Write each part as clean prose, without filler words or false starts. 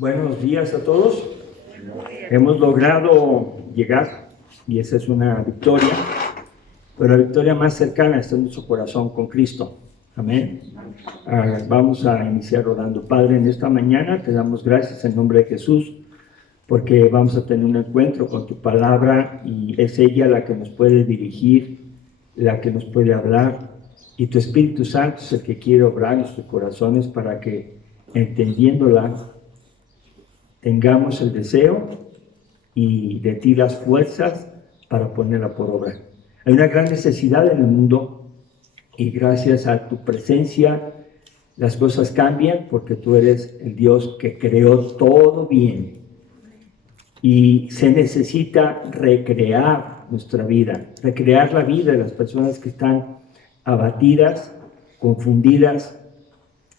Buenos días a todos. Hemos logrado llegar y esa es una victoria, pero la victoria más cercana está en nuestro corazón con Cristo. Amén. Vamos a iniciar orando. Padre, en esta mañana te damos gracias en nombre de Jesús porque vamos a tener un encuentro con tu palabra y es ella la que nos puede dirigir, la que nos puede hablar, y tu Espíritu Santo es el que quiere obrar en nuestros corazones para que, entendiéndola, tengamos el deseo y de ti las fuerzas para ponerla por obra. Hay una gran necesidad en el mundo y gracias a tu presencia las cosas cambian porque tú eres el Dios que creó todo bien y se necesita recrear nuestra vida, recrear la vida de las personas que están abatidas, confundidas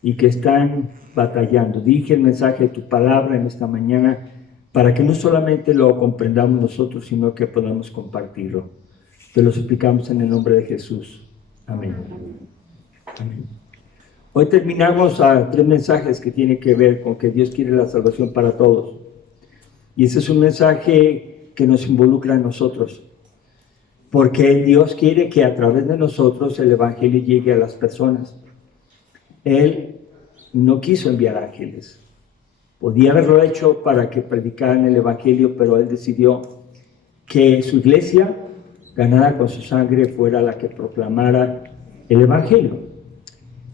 y que están batallando. Dirige el mensaje de tu palabra en esta mañana para que no solamente lo comprendamos nosotros, sino que podamos compartirlo. Te lo suplicamos en el nombre de Jesús. Amén. Amén. Hoy terminamos a 3 mensajes que tienen que ver con que Dios quiere la salvación para todos. Y ese es un mensaje que nos involucra a nosotros, porque Dios quiere que a través de nosotros el Evangelio llegue a las personas. Él no quiso enviar ángeles. Podía haberlo hecho para que predicaran el Evangelio, pero Él decidió que su iglesia, ganada con su sangre, fuera la que proclamara el Evangelio.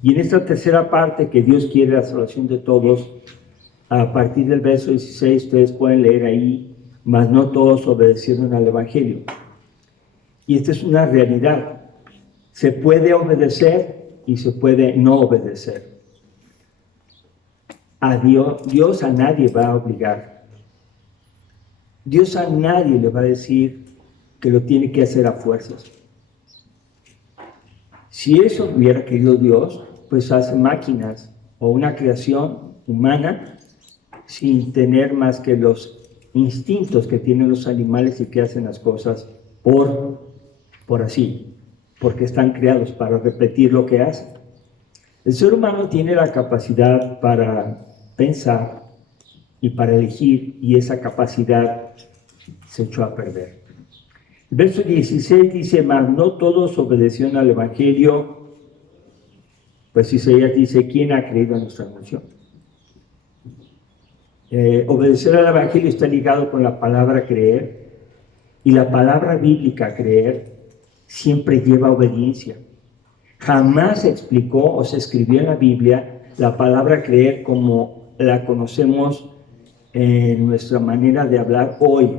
Y en esta tercera parte, que Dios quiere la salvación de todos, a partir del verso 16, ustedes pueden leer ahí, mas no todos obedecieron al Evangelio. Y esta es una realidad. Se puede obedecer y se puede no obedecer. A Dios a nadie va a obligar. Dios a nadie le va a decir que lo tiene que hacer a fuerzas. Si eso hubiera querido Dios, pues hace máquinas o una creación humana sin tener más que los instintos que tienen los animales y que hacen las cosas por así, porque están creados para repetir lo que hacen. El ser humano tiene la capacidad para pensar y para elegir, y esa capacidad se echó a perder. El verso 16 dice, mas no todos obedecieron al Evangelio, pues Isaías dice, ¿quién ha creído a nuestra anuncio? Obedecer al Evangelio está ligado con la palabra creer, y la palabra bíblica creer siempre lleva obediencia. Jamás se explicó o se escribió en la Biblia la palabra creer como la conocemos en nuestra manera de hablar hoy.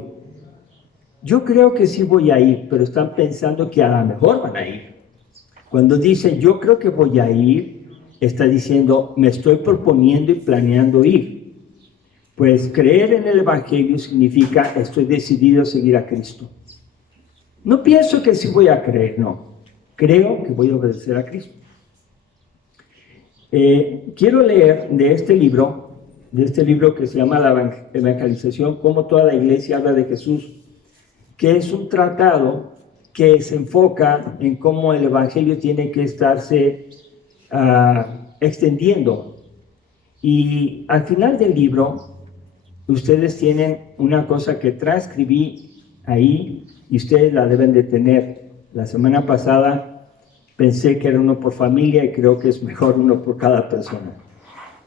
Yo creo que sí voy a ir, pero están pensando que a lo mejor van a ir. Cuando dicen yo creo que voy a ir, está diciendo me estoy proponiendo y planeando ir. Pues creer en el Evangelio significa estoy decidido a seguir a Cristo. No pienso que sí voy a creer, no. Creo que voy a obedecer a Cristo. Quiero leer de este libro que se llama La Evangelización, cómo toda la iglesia habla de Jesús, que es un tratado que se enfoca en cómo el Evangelio tiene que estarse extendiendo. Y al final del libro, ustedes tienen una cosa que transcribí ahí y ustedes la deben de tener. La semana pasada pensé que era uno por familia y creo que es mejor uno por cada persona.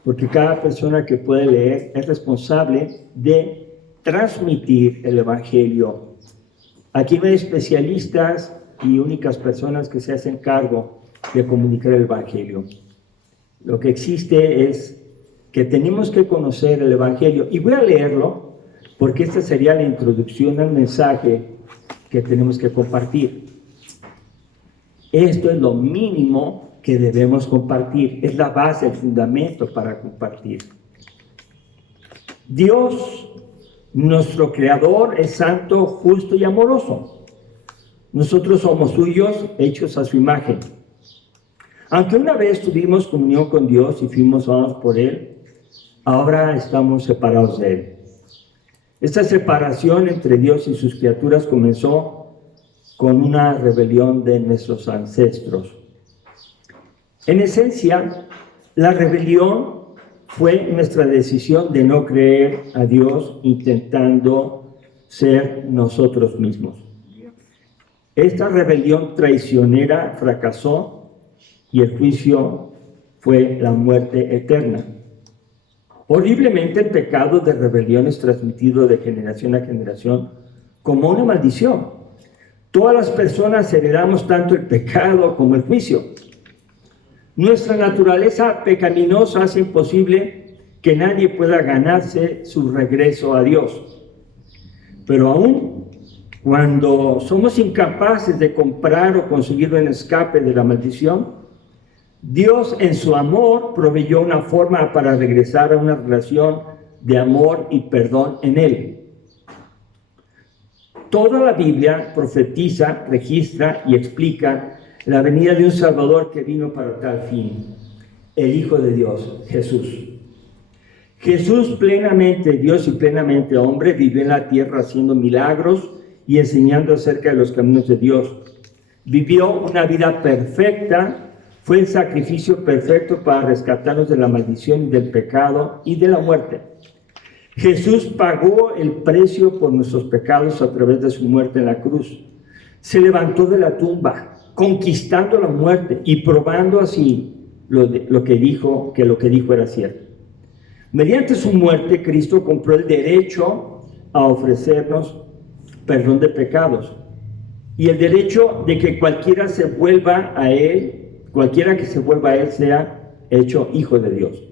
Porque cada persona que puede leer es responsable de transmitir el Evangelio. Aquí no hay especialistas y únicas personas que se hacen cargo de comunicar el Evangelio. Lo que existe es que tenemos que conocer el Evangelio. Y voy a leerlo porque esta sería la introducción al mensaje que tenemos que compartir. Esto es lo mínimo que debemos compartir. Es la base, el fundamento para compartir. Dios, nuestro Creador, es santo, justo y amoroso. Nosotros somos suyos, hechos a su imagen. Aunque una vez tuvimos comunión con Dios y fuimos amados por Él, ahora estamos separados de Él. Esta separación entre Dios y sus criaturas comenzó con una rebelión de nuestros ancestros. En esencia, la rebelión fue nuestra decisión de no creer a Dios intentando ser nosotros mismos. Esta rebelión traicionera fracasó y el juicio fue la muerte eterna. Horriblemente el pecado de rebelión es transmitido de generación a generación como una maldición. Todas las personas heredamos tanto el pecado como el juicio. Nuestra naturaleza pecaminosa hace imposible que nadie pueda ganarse su regreso a Dios. Pero aún cuando somos incapaces de comprar o conseguir un escape de la maldición, Dios en su amor proveyó una forma para regresar a una relación de amor y perdón en Él. Toda la Biblia profetiza, registra y explica la venida de un Salvador que vino para tal fin, el Hijo de Dios, Jesús. Jesús, plenamente Dios y plenamente hombre, vivió en la tierra haciendo milagros y enseñando acerca de los caminos de Dios. Vivió una vida perfecta, fue el sacrificio perfecto para rescatarnos de la maldición, del pecado y de la muerte. Jesús pagó el precio por nuestros pecados a través de su muerte en la cruz. Se levantó de la tumba, conquistando la muerte y probando así lo que dijo era cierto. Mediante su muerte, Cristo compró el derecho a ofrecernos perdón de pecados y el derecho de que cualquiera que se vuelva a Él sea hecho hijo de Dios.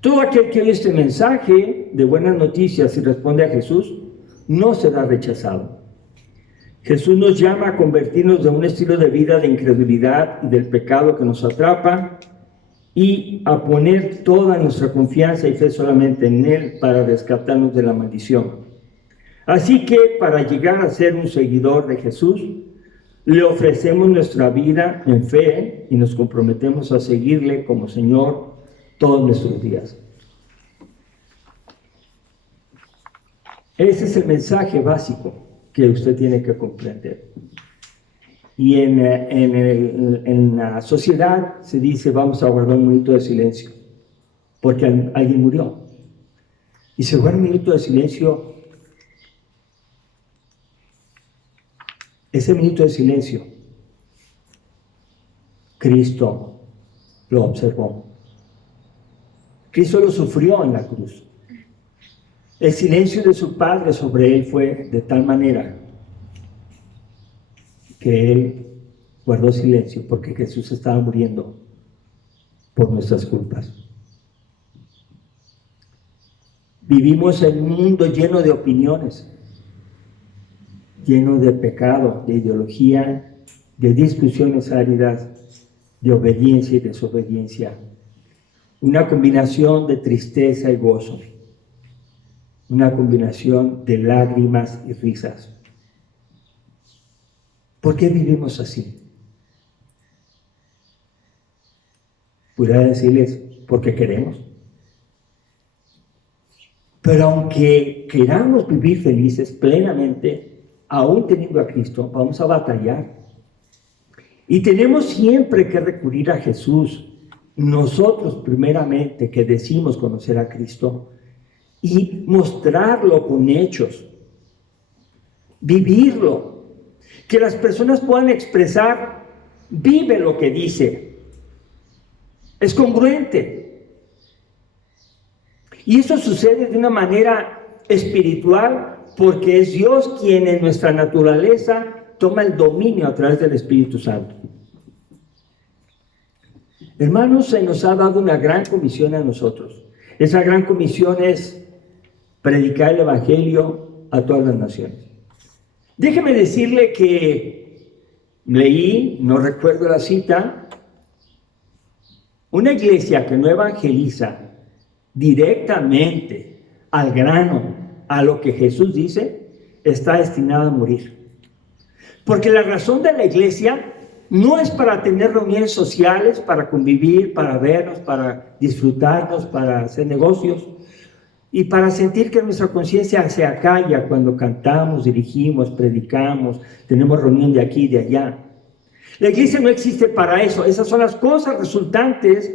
Todo aquel que oye este mensaje de buenas noticias y responde a Jesús, no será rechazado. Jesús nos llama a convertirnos de un estilo de vida de incredulidad y del pecado que nos atrapa y a poner toda nuestra confianza y fe solamente en Él para rescatarnos de la maldición. Así que para llegar a ser un seguidor de Jesús, le ofrecemos nuestra vida en fe y nos comprometemos a seguirle como Señor todos nuestros días. Ese es el mensaje básico que usted tiene que comprender. Y en la sociedad se dice, vamos a guardar un minuto de silencio, porque alguien murió. Y se guarda un minuto de silencio. Ese minuto de silencio, Cristo lo observó. Cristo lo sufrió en la cruz. El silencio de su Padre sobre él fue de tal manera que él guardó silencio porque Jesús estaba muriendo por nuestras culpas. Vivimos en un mundo lleno de opiniones, lleno de pecado, de ideología, de discusiones áridas, de obediencia y desobediencia. Una combinación de tristeza y gozo. Una combinación de lágrimas y risas. ¿Por qué vivimos así? Pudiera decirles, porque queremos. Pero aunque queramos vivir felices plenamente, aún teniendo a Cristo, vamos a batallar. Y tenemos siempre que recurrir a Jesús. Nosotros primeramente que decimos conocer a Cristo y mostrarlo con hechos. Vivirlo. Que las personas puedan expresar, vive lo que dice. Es congruente. Y eso sucede de una manera espiritual porque es Dios quien en nuestra naturaleza toma el dominio a través del Espíritu Santo. Hermanos, se nos ha dado una gran comisión a nosotros. Esa gran comisión es predicar el Evangelio a todas las naciones. Déjeme decirle que leí, no recuerdo la cita, una iglesia que no evangeliza directamente al grano, a lo que Jesús dice, está destinada a morir. Porque la razón de la iglesia no es para tener reuniones sociales, para convivir, para vernos, para disfrutarnos, para hacer negocios y para sentir que nuestra conciencia se acalla cuando cantamos, dirigimos, predicamos, tenemos reunión de aquí y de allá. La iglesia no existe para eso. Esas son las cosas resultantes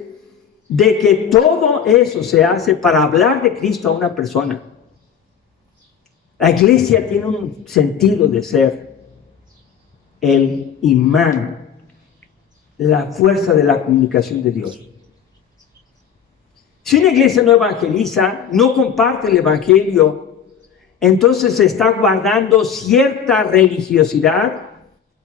de que todo eso se hace para hablar de Cristo a una persona. La iglesia tiene un sentido de ser el imán, la fuerza de la comunicación de Dios. Si una iglesia no evangeliza, no comparte el evangelio, entonces se está guardando cierta religiosidad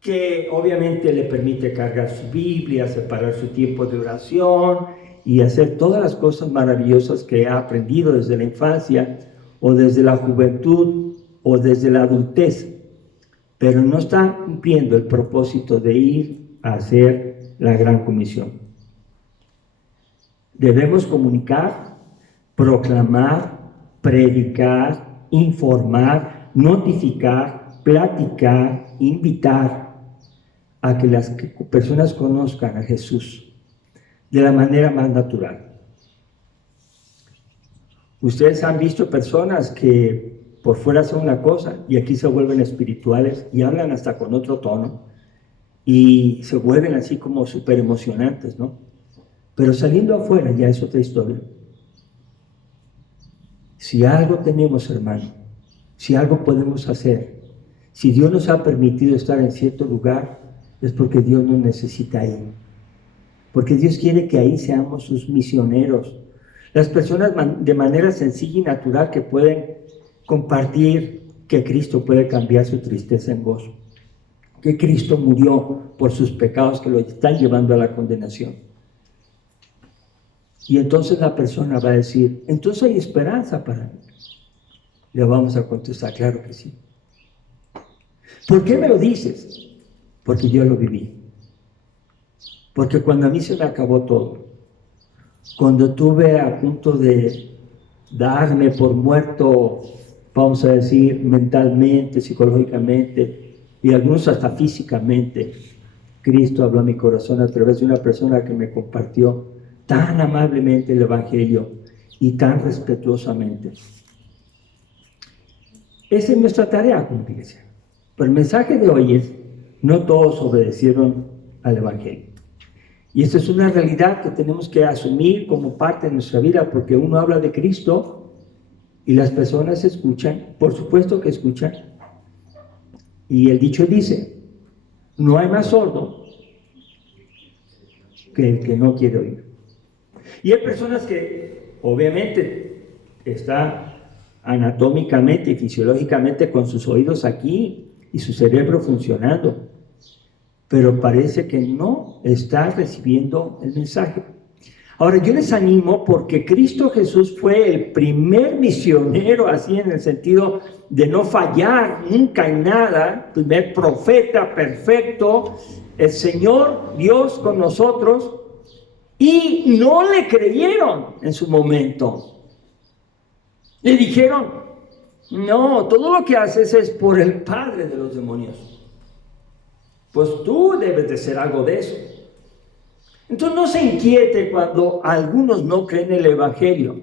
que obviamente le permite cargar su Biblia, separar su tiempo de oración y hacer todas las cosas maravillosas que ha aprendido desde la infancia o desde la juventud o desde la adultez, pero no está cumpliendo el propósito de ir a hacer la gran comisión. Debemos comunicar, proclamar, predicar, informar, notificar, platicar, invitar a que las personas conozcan a Jesús de la manera más natural. Ustedes han visto personas que por fuera son una cosa y aquí se vuelven espirituales y hablan hasta con otro tono y se vuelven así como súper emocionantes, ¿no? Pero saliendo afuera ya es otra historia. Si algo tenemos, hermano, si algo podemos hacer, si Dios nos ha permitido estar en cierto lugar, es porque Dios nos necesita ahí. Porque Dios quiere que ahí seamos sus misioneros. Las personas de manera sencilla y natural que pueden compartir que Cristo puede cambiar su tristeza en gozo. Que Cristo murió por sus pecados que lo están llevando a la condenación. Y entonces la persona va a decir, entonces hay esperanza para mí. Le vamos a contestar, claro que sí. ¿Por qué me lo dices? Porque yo lo viví. Porque cuando a mí se me acabó todo, cuando tuve a punto de darme por muerto, vamos a decir, mentalmente, psicológicamente, y algunos hasta físicamente, Cristo habló a mi corazón a través de una persona que me compartió tan amablemente el evangelio y tan respetuosamente. Esa es nuestra tarea como iglesia. Pero el mensaje de hoy es, no todos obedecieron al evangelio. Y esta es una realidad que tenemos que asumir como parte de nuestra vida, porque uno habla de Cristo y las personas escuchan, por supuesto que escuchan. Y el dicho dice, no hay más sordo que el que no quiere oír. Y hay personas que obviamente está anatómicamente y fisiológicamente con sus oídos aquí y su cerebro funcionando, pero parece que no está recibiendo el mensaje. Ahora yo les animo porque Cristo Jesús fue el primer misionero, así en el sentido de no fallar nunca en nada, primer profeta perfecto, el Señor Dios con nosotros, y no le creyeron en su momento. Le dijeron, no, todo lo que haces es por el padre de los demonios. Pues tú debes de ser algo de eso. Entonces no se inquiete cuando algunos no creen el evangelio.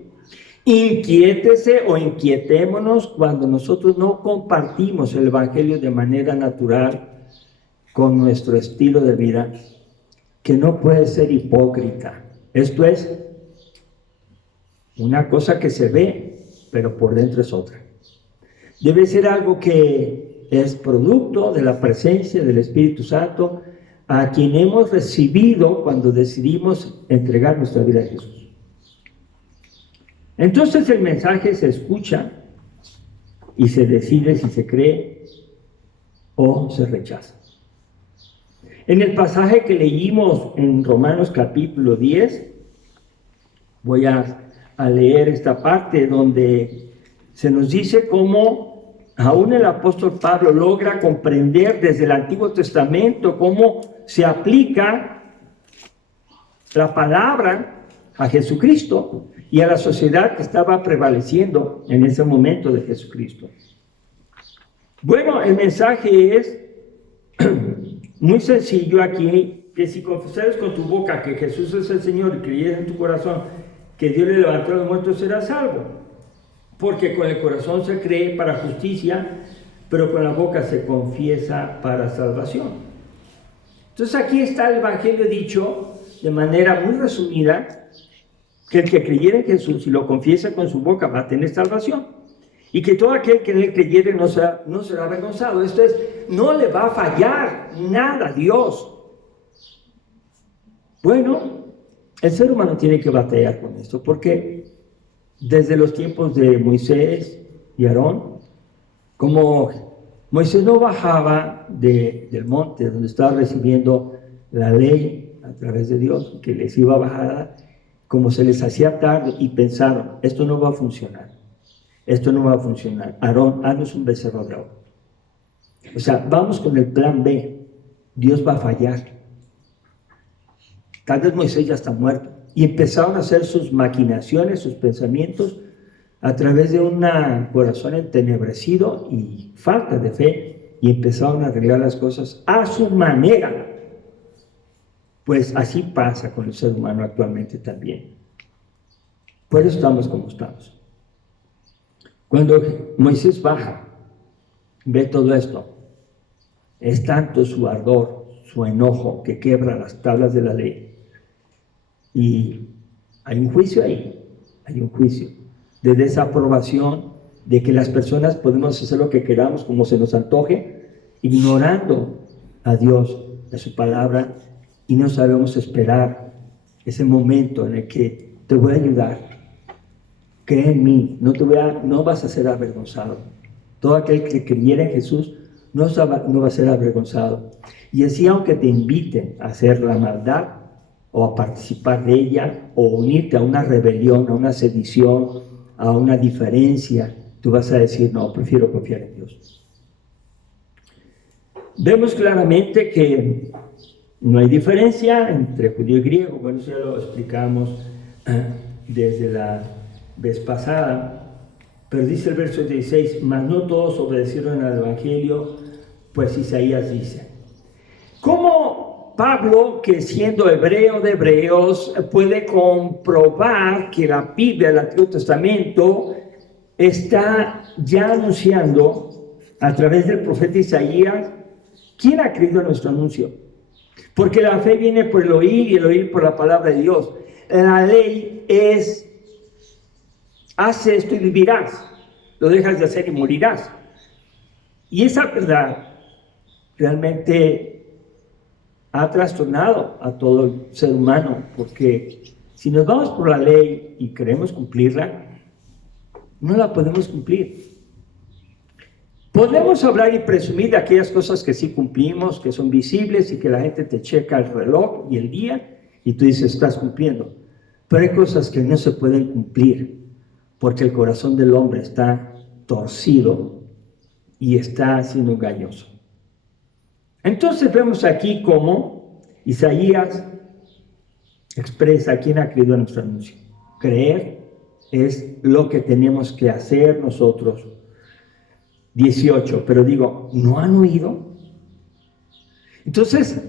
Inquiétese o inquietémonos cuando nosotros no compartimos el evangelio de manera natural con nuestro estilo de vida, que no puede ser hipócrita. Esto es una cosa que se ve, pero por dentro es otra. Debe ser algo que es producto de la presencia del Espíritu Santo, a quien hemos recibido cuando decidimos entregar nuestra vida a Jesús. Entonces el mensaje se escucha y se decide si se cree o se rechaza. En el pasaje que leímos en Romanos capítulo 10, voy a leer esta parte donde se nos dice cómo aún el apóstol Pablo logra comprender desde el Antiguo Testamento cómo se aplica la palabra a Jesucristo y a la sociedad que estaba prevaleciendo en ese momento de Jesucristo. Bueno, el mensaje es muy sencillo aquí, que si confesares con tu boca que Jesús es el Señor y creyeres en tu corazón que Dios le levantó a los muertos, serás salvo. Porque con el corazón se cree para justicia, pero con la boca se confiesa para salvación. Entonces aquí está el evangelio dicho de manera muy resumida, que el que creyere en Jesús y lo confiese con su boca va a tener salvación. Y que todo aquel que en él creyere no será avergonzado. Esto es, no le va a fallar nada a Dios. Bueno, el ser humano tiene que batallar con esto, porque desde los tiempos de Moisés y Aarón, como Moisés no bajaba del monte donde estaba recibiendo la ley a través de Dios, que les iba a bajar, como se les hacía tarde y pensaron, esto no va a funcionar, esto no va a funcionar. Aarón, haznos un becerro de oro. O sea, vamos con el plan B, Dios va a fallar. Tal vez Moisés ya está muerto. Y empezaron a hacer sus maquinaciones, sus pensamientos, a través de un corazón entenebrecido y falta de fe, y empezaron a arreglar las cosas a su manera. Pues así pasa con el ser humano actualmente también. Por eso estamos como estamos. Cuando Moisés baja, ve todo esto, es tanto su ardor, su enojo, que quebra las tablas de la ley. Y hay un juicio ahí, hay un juicio de desaprobación, de que las personas podemos hacer lo que queramos, como se nos antoje, ignorando a Dios, a su palabra, y no sabemos esperar ese momento en el que te voy a ayudar, cree en mí, no vas a ser avergonzado. Todo aquel que creyera en Jesús no va a ser avergonzado. Y así, aunque te inviten a hacer la maldad, o a participar de ella, o unirte a una rebelión, a una sedición, a una diferencia, tú vas a decir, no, prefiero confiar en Dios. Vemos claramente que no hay diferencia entre judío y griego. Bueno, eso ya lo explicamos desde la vez pasada, pero dice el verso 16, mas no todos obedecieron al Evangelio, pues Isaías dice. ¿Cómo Pablo, que siendo hebreo de hebreos, puede comprobar que la Biblia, el Antiguo Testamento, está ya anunciando a través del profeta Isaías? ¿Quién ha creído en nuestro anuncio? Porque la fe viene por el oír y el oír por la palabra de Dios. La ley es, haz esto y vivirás, lo dejas de hacer y morirás. Y esa verdad realmente ha trastornado a todo el ser humano, porque si nos vamos por la ley y queremos cumplirla, no la podemos cumplir. Podemos hablar y presumir de aquellas cosas que sí cumplimos, que son visibles y que la gente te checa el reloj y el día y tú dices, estás cumpliendo. Pero hay cosas que no se pueden cumplir porque el corazón del hombre está torcido y está siendo engañoso. Entonces vemos aquí cómo Isaías expresa quién ha creído en nuestro anuncio. Creer es lo que tenemos que hacer nosotros. 18, pero digo, ¿no han oído? Entonces,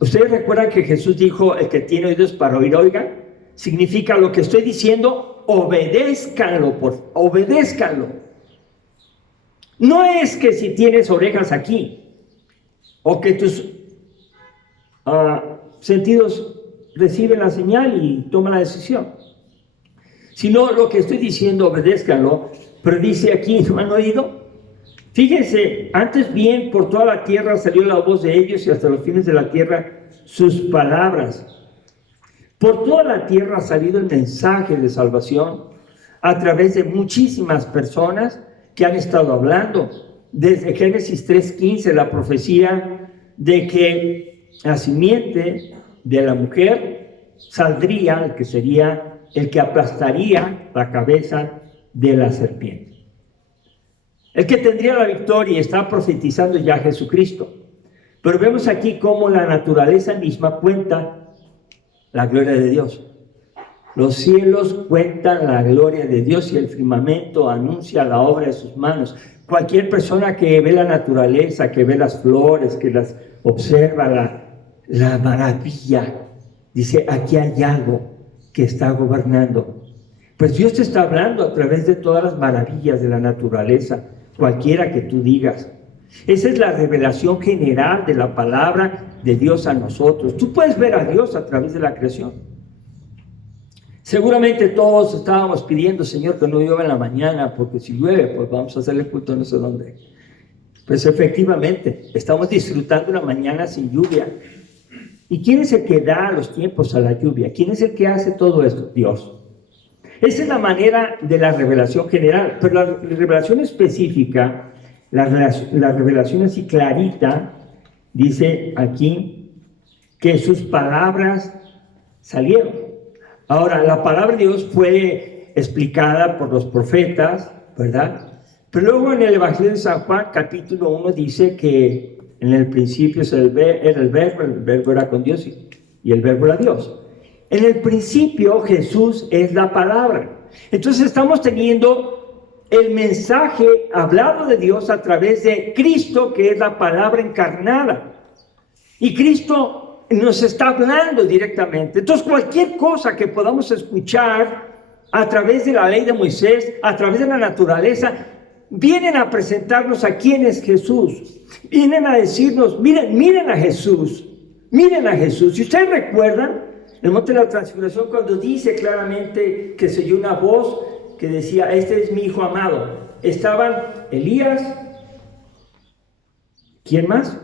¿ustedes recuerdan que Jesús dijo, el que tiene oídos para oír, oiga? Significa lo que estoy diciendo, obedézcanlo, obedézcanlo. No es que si tienes orejas aquí, o que tus sentidos reciben la señal y toman la decisión. Sino lo que estoy diciendo, obedézcanlo, pero dice aquí, ¿no han oído? Fíjense, antes bien por toda la tierra salió la voz de ellos y hasta los fines de la tierra sus palabras. Por toda la tierra ha salido el mensaje de salvación a través de muchísimas personas que han estado hablando. Desde Génesis 3:15, la profecía de que la simiente de la mujer saldría, el que sería el que aplastaría la cabeza de la serpiente. El que tendría la victoria, está profetizando ya Jesucristo. Pero vemos aquí cómo la naturaleza misma cuenta la gloria de Dios. Los cielos cuentan la gloria de Dios y el firmamento anuncia la obra de sus manos. Cualquier persona que ve la naturaleza, que ve las flores, que las observa, la maravilla, dice, aquí hay algo que está gobernando. Pues Dios te está hablando a través de todas las maravillas de la naturaleza, cualquiera que tú digas. Esa es la revelación general de la palabra de Dios a nosotros. Tú puedes ver a Dios a través de la creación. Seguramente todos estábamos pidiendo, Señor, que no llueva en la mañana, porque si llueve, pues vamos a hacerle culto no sé dónde. Pues efectivamente, estamos disfrutando una mañana sin lluvia. ¿Y quién es el que da los tiempos a la lluvia? ¿Quién es el que hace todo esto? Dios. Esa es la manera de la revelación general, pero la revelación específica, la revelación así clarita, dice aquí que sus palabras salieron. Ahora, la palabra de Dios fue explicada por los profetas, ¿verdad? Pero luego en el Evangelio de San Juan, capítulo 1, dice que en el principio era el verbo era con Dios y el verbo era Dios. En el principio Jesús es la palabra. Entonces estamos teniendo el mensaje hablado de Dios a través de Cristo, que es la palabra encarnada. Y Cristo nos está hablando directamente. Entonces cualquier cosa que podamos escuchar a través de la ley de Moisés, a través de la naturaleza, vienen a presentarnos a quién es Jesús. Vienen a decirnos, miren a Jesús. Miren a Jesús. Si ustedes recuerdan, en el Monte de la Transfiguración, cuando dice claramente que se oyó una voz que decía, este es mi Hijo amado. Estaban Elías, ¿quién más?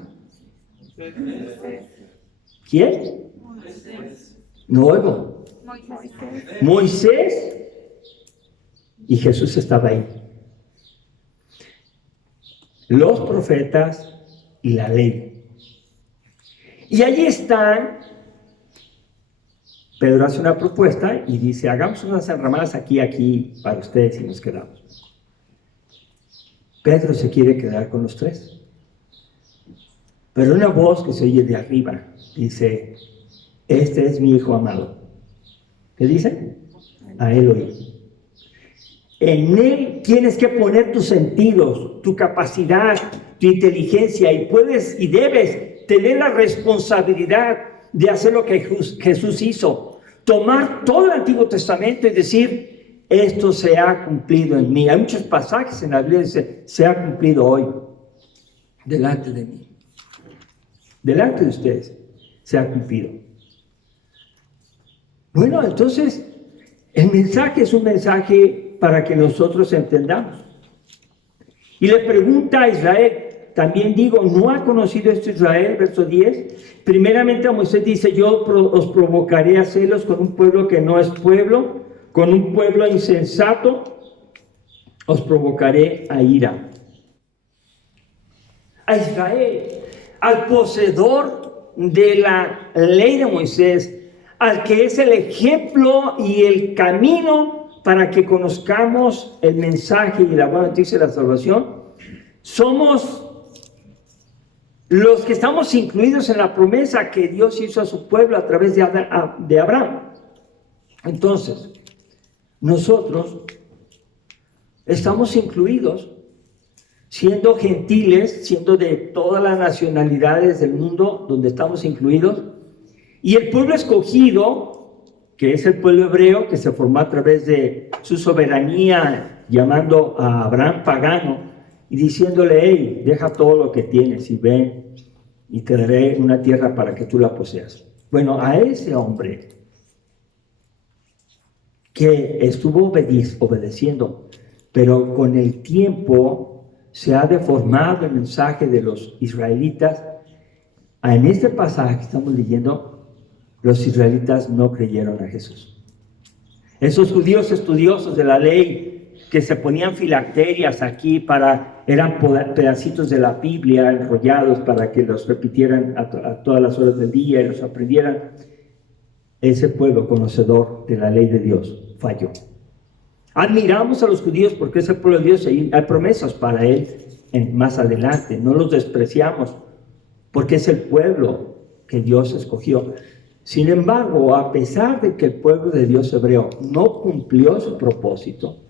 ¿Quién? No oigo. Moisés y Jesús estaba ahí. Los profetas y la ley. Y allí están. Pedro hace una propuesta y dice, hagamos unas enramadas aquí para ustedes y nos quedamos. Pedro se quiere quedar con los tres. Pero una voz que se oye de arriba dice, este es mi Hijo amado. ¿Qué dice? A él oí. En él tienes que poner tus sentidos, tu capacidad, tu inteligencia y puedes y debes tener la responsabilidad de hacer lo que Jesús hizo. Tomar todo el Antiguo Testamento y decir, esto se ha cumplido en mí. Hay muchos pasajes en la Biblia que dicen, se ha cumplido hoy, delante de mí. Delante de ustedes, se ha cumplido. Bueno, entonces, el mensaje es un mensaje para que nosotros entendamos. Y le pregunta a Israel, también digo, ¿no ha conocido esto Israel? Verso 10. Primeramente a Moisés dice, yo os provocaré a celos con un pueblo que no es pueblo, con un pueblo insensato, os provocaré a ira. A Israel, al poseedor de la ley de Moisés, al que es el ejemplo y el camino para que conozcamos el mensaje y la buena noticia de la salvación, somos los que estamos incluidos en la promesa que Dios hizo a su pueblo a través de Abraham. Entonces, nosotros estamos incluidos, siendo gentiles, siendo de todas las nacionalidades del mundo donde estamos incluidos, y el pueblo escogido, que es el pueblo hebreo, que se formó a través de su soberanía, llamando a Abraham pagano, y diciéndole, hey, deja todo lo que tienes y ven, y te daré una tierra para que tú la poseas. Bueno, a ese hombre que estuvo obedeciendo, pero con el tiempo se ha deformado el mensaje de los israelitas. En este pasaje que estamos leyendo, los israelitas no creyeron a Jesús. Esos judíos estudiosos de la ley que se ponían filacterias aquí eran pedacitos de la Biblia enrollados para que los repitieran a todas las horas del día y los aprendieran. Ese pueblo conocedor de la ley de Dios falló. Admiramos a los judíos porque ese pueblo de Dios, hay promesas para él más adelante. No los despreciamos porque es el pueblo que Dios escogió. Sin embargo, a pesar de que el pueblo de Dios hebreo no cumplió su propósito,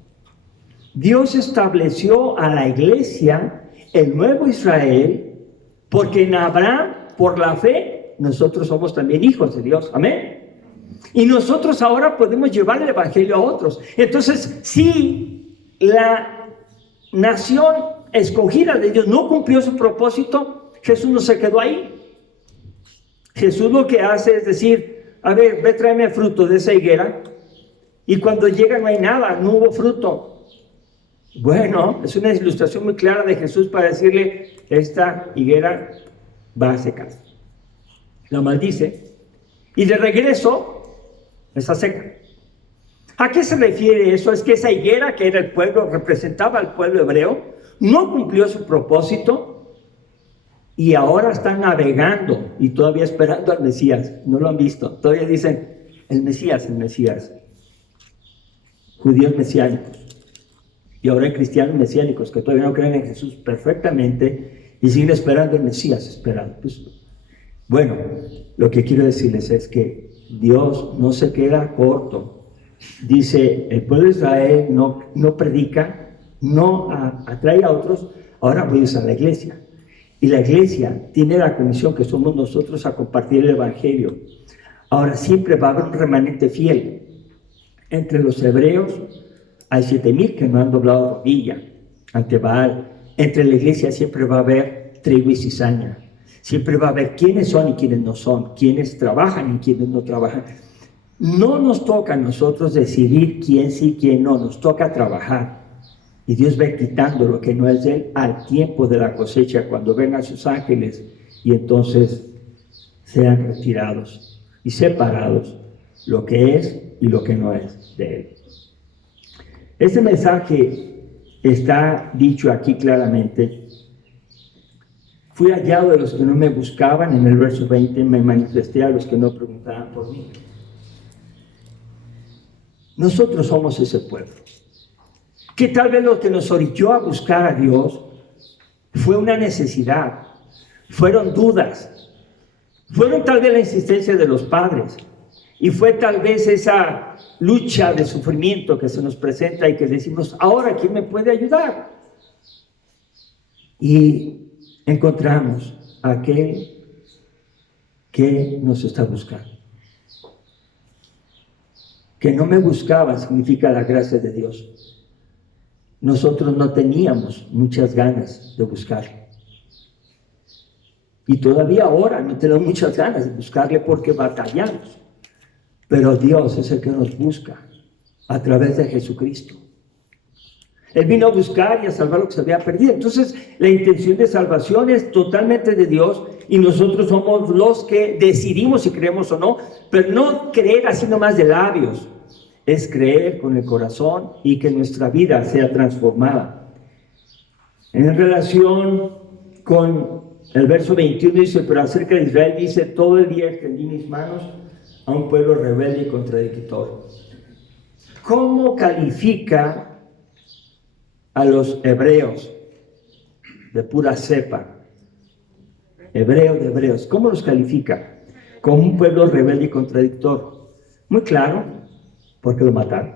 Dios estableció a la iglesia, el nuevo Israel, porque en Abraham, por la fe, nosotros somos también hijos de Dios. Amén. Y nosotros ahora podemos llevar el evangelio a otros. Entonces, si la nación escogida de Dios no cumplió su propósito, Jesús no se quedó ahí. Jesús lo que hace es decir, a ver, ve, tráeme fruto de esa higuera. Y cuando llega no hay nada, no hubo fruto. Bueno, es una ilustración muy clara de Jesús para decirle, esta higuera va a secar. La maldice y de regreso está seca. ¿A qué se refiere eso? Es que esa higuera que era el pueblo, representaba al pueblo hebreo, no cumplió su propósito y ahora están navegando y todavía esperando al Mesías. No lo han visto. Todavía dicen, el Mesías, el Mesías. Judíos mesiánicos. Y ahora hay cristianos mesiánicos que todavía no creen en Jesús perfectamente y siguen esperando el Mesías, esperando. Pues, bueno, lo que quiero decirles es que Dios no se queda corto. Dice, el pueblo de Israel no predica, no atrae a otros, ahora voy a usar la iglesia. Y la iglesia tiene la comisión que somos nosotros a compartir el evangelio. Ahora siempre va a haber un remanente fiel. Entre los hebreos hay 7,000 que no han doblado rodilla ante Baal. Entre la iglesia siempre va a haber trigo y cizaña. Siempre va a haber quiénes son y quiénes no son, quiénes trabajan y quiénes no trabajan. No nos toca a nosotros decidir quién sí, quién no, nos toca trabajar. Y Dios va quitando lo que no es de Él al tiempo de la cosecha, cuando vengan sus ángeles y entonces sean retirados y separados lo que es y lo que no es de Él. Este mensaje está dicho aquí claramente. Fui hallado de los que no me buscaban, en el verso 20, me manifesté a los que no preguntaban por mí. Nosotros somos ese pueblo, que tal vez lo que nos orilló a buscar a Dios fue una necesidad, fueron dudas, fueron tal vez la insistencia de los padres, y fue tal vez esa lucha de sufrimiento que se nos presenta y que decimos, ahora, ¿quién me puede ayudar? Y encontramos a aquel que nos está buscando. Que no me buscaban significa la gracia de Dios. Nosotros no teníamos muchas ganas de buscarle. Y todavía ahora no tenemos muchas ganas de buscarle porque batallamos. Pero Dios es el que nos busca a través de Jesucristo. Él vino a buscar y a salvar lo que se había perdido. Entonces, la intención de salvación es totalmente de Dios y nosotros somos los que decidimos si creemos o no, pero no creer así nomás de labios. Es creer con el corazón y que nuestra vida sea transformada. En relación con el verso 21 dice, pero acerca de Israel dice, todo el día extendí mis manos a un pueblo rebelde y contradictorio. ¿Cómo califica a los hebreos de pura cepa? Hebreos de hebreos. ¿Cómo los califica? Como un pueblo rebelde y contradictor. Muy claro, porque lo mataron,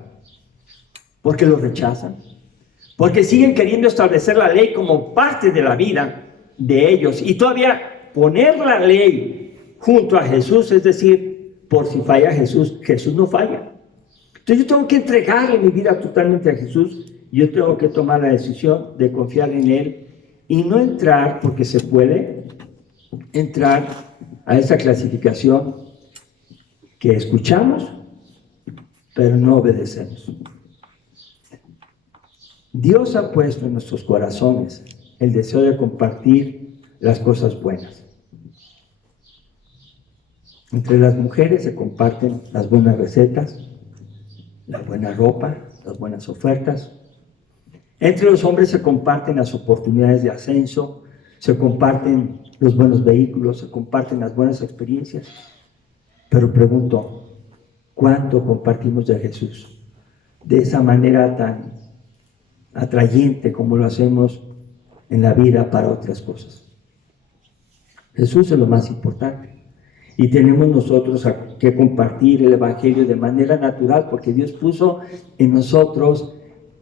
porque lo rechazan, porque siguen queriendo establecer la ley como parte de la vida de ellos y todavía poner la ley junto a Jesús, es decir, por si falla Jesús, Jesús no falla. Entonces yo tengo que entregarle mi vida totalmente a Jesús. Yo tengo que tomar la decisión de confiar en Él y no entrar, porque se puede entrar a esa clasificación que escuchamos, pero no obedecemos. Dios ha puesto en nuestros corazones el deseo de compartir las cosas buenas. Entre las mujeres se comparten las buenas recetas, la buena ropa, las buenas ofertas. Entre los hombres se comparten las oportunidades de ascenso, se comparten los buenos vehículos, se comparten las buenas experiencias. Pero pregunto, ¿cuánto compartimos de Jesús? De esa manera tan atrayente como lo hacemos en la vida para otras cosas. Jesús es lo más importante. Y tenemos nosotros que compartir el evangelio de manera natural, porque Dios puso en nosotros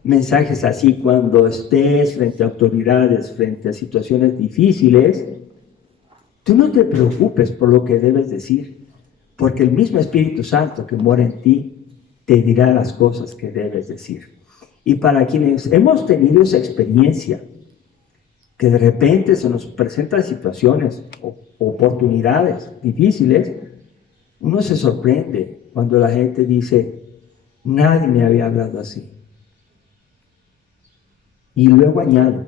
mensajes así. Cuando estés frente a autoridades, frente a situaciones difíciles, tú no te preocupes por lo que debes decir, porque el mismo Espíritu Santo que mora en ti te dirá las cosas que debes decir. Y para quienes hemos tenido esa experiencia, que de repente se nos presentan situaciones o oportunidades difíciles, uno se sorprende cuando la gente dice, Nadie me había hablado así. Y luego añado,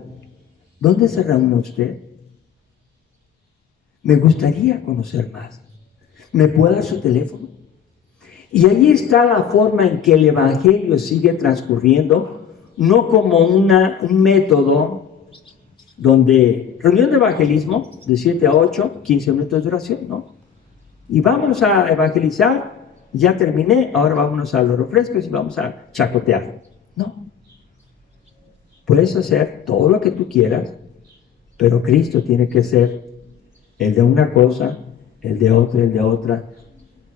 ¿dónde se reúne usted? Me gustaría conocer más. ¿Me puede dar su teléfono? Y ahí está la forma en que el Evangelio sigue transcurriendo, no como un método donde reunión de evangelismo de 7 a 8, 15 minutos de oración, ¿no? Y vámonos a evangelizar, ya terminé, ahora vámonos a los refrescos y vamos a chacotear. No. Puedes hacer todo lo que tú quieras, pero Cristo tiene que ser el de una cosa, el de otra,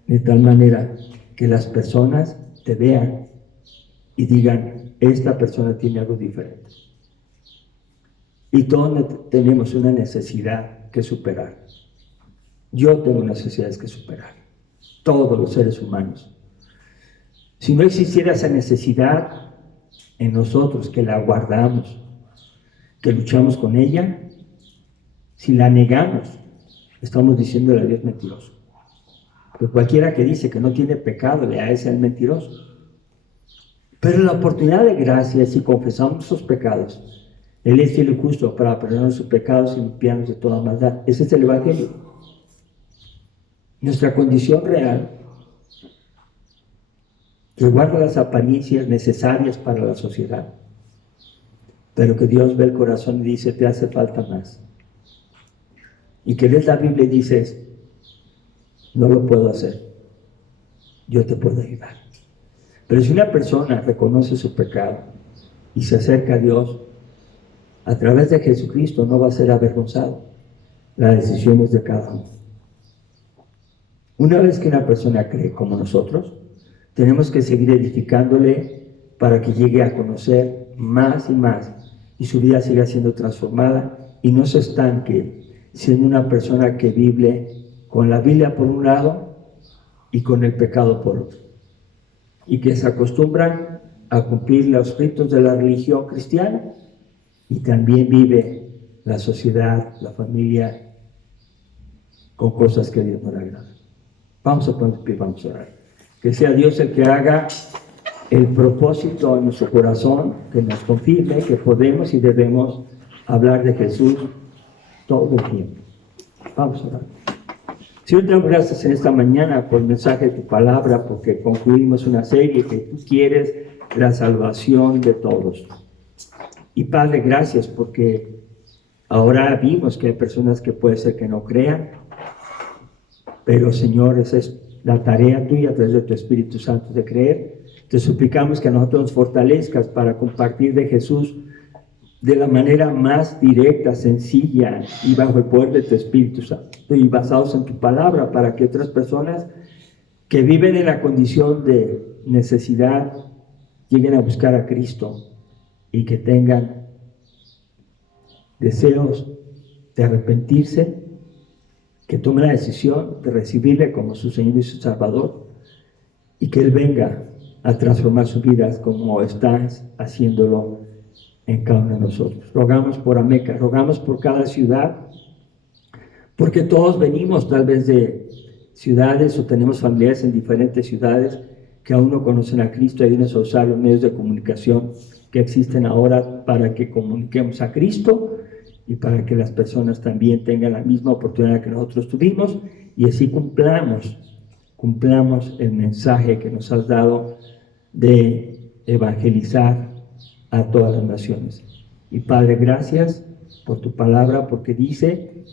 de tal manera que las personas te vean y digan, esta persona tiene algo diferente. Y todos tenemos una necesidad que superar. Yo tengo necesidades que superar. Todos los seres humanos. Si no existiera esa necesidad en nosotros, que la guardamos, que luchamos con ella, si la negamos, estamos diciéndole a Dios mentiroso. Porque cualquiera que dice que no tiene pecado, le hace al mentiroso. Pero la oportunidad de gracia, si confesamos nuestros pecados, Él es fiel y justo para perdonar sus pecados y limpiarnos de toda maldad. Ese es el Evangelio. Nuestra condición real, que guarda las apariencias necesarias para la sociedad, pero que Dios ve el corazón y dice, te hace falta más. Y que lees la Biblia y dices, no lo puedo hacer, yo te puedo ayudar. Pero si una persona reconoce su pecado y se acerca a Dios, a través de Jesucristo no va a ser avergonzado. La decisión es de cada uno. Una vez que una persona cree como nosotros, tenemos que seguir edificándole para que llegue a conocer más y más y su vida siga siendo transformada y no se estanque siendo una persona que vive con la Biblia por un lado y con el pecado por otro, y que se acostumbran a cumplir los ritos de la religión cristiana y también vive la sociedad, la familia con cosas que a Dios no le agradan. Vamos a poner pie, vamos a orar. Que sea Dios el que haga el propósito en nuestro corazón, que nos confirme que podemos y debemos hablar de Jesús todo el tiempo. Vamos a orar. Señor, te doy gracias en esta mañana por el mensaje de tu palabra, porque concluimos una serie que tú quieres, la salvación de todos. Y Padre, gracias porque ahora vimos que hay personas que puede ser que no crean, pero Señor, esa es la tarea tuya a través de tu Espíritu Santo de creer. Te suplicamos que a nosotros nos fortalezcas para compartir de Jesús de la manera más directa, sencilla y bajo el poder de tu Espíritu Santo y basados en tu palabra, para que otras personas que viven en la condición de necesidad lleguen a buscar a Cristo y que tengan deseos de arrepentirse, que tomen la decisión de recibirle como su Señor y su Salvador y que Él venga a transformar sus vidas como estás haciéndolo en cada uno de nosotros. Rogamos por Ameca, rogamos por cada ciudad, porque todos venimos tal vez de ciudades o tenemos familiares en diferentes ciudades que aún no conocen a Cristo. Ayúdanos a usar los medios de comunicación que existen ahora para que comuniquemos a Cristo y para que las personas también tengan la misma oportunidad que nosotros tuvimos y así cumplamos el mensaje que nos has dado de evangelizar a todas las naciones. Y Padre, gracias por tu palabra, porque dice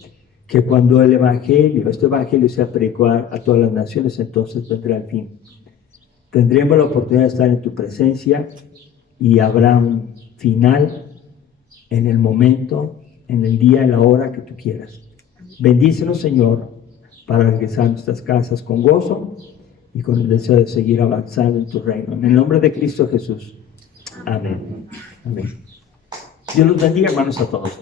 que cuando este evangelio sea predicado a todas las naciones, entonces vendrá el fin. Tendremos la oportunidad de estar en tu presencia y habrá un final en el momento, en el día, en la hora que tú quieras. Bendícenos, Señor, para regresar a nuestras casas con gozo y con el deseo de seguir avanzando en tu reino. En el nombre de Cristo Jesús. Amén. Amén. Dios los bendiga, hermanos, a todos.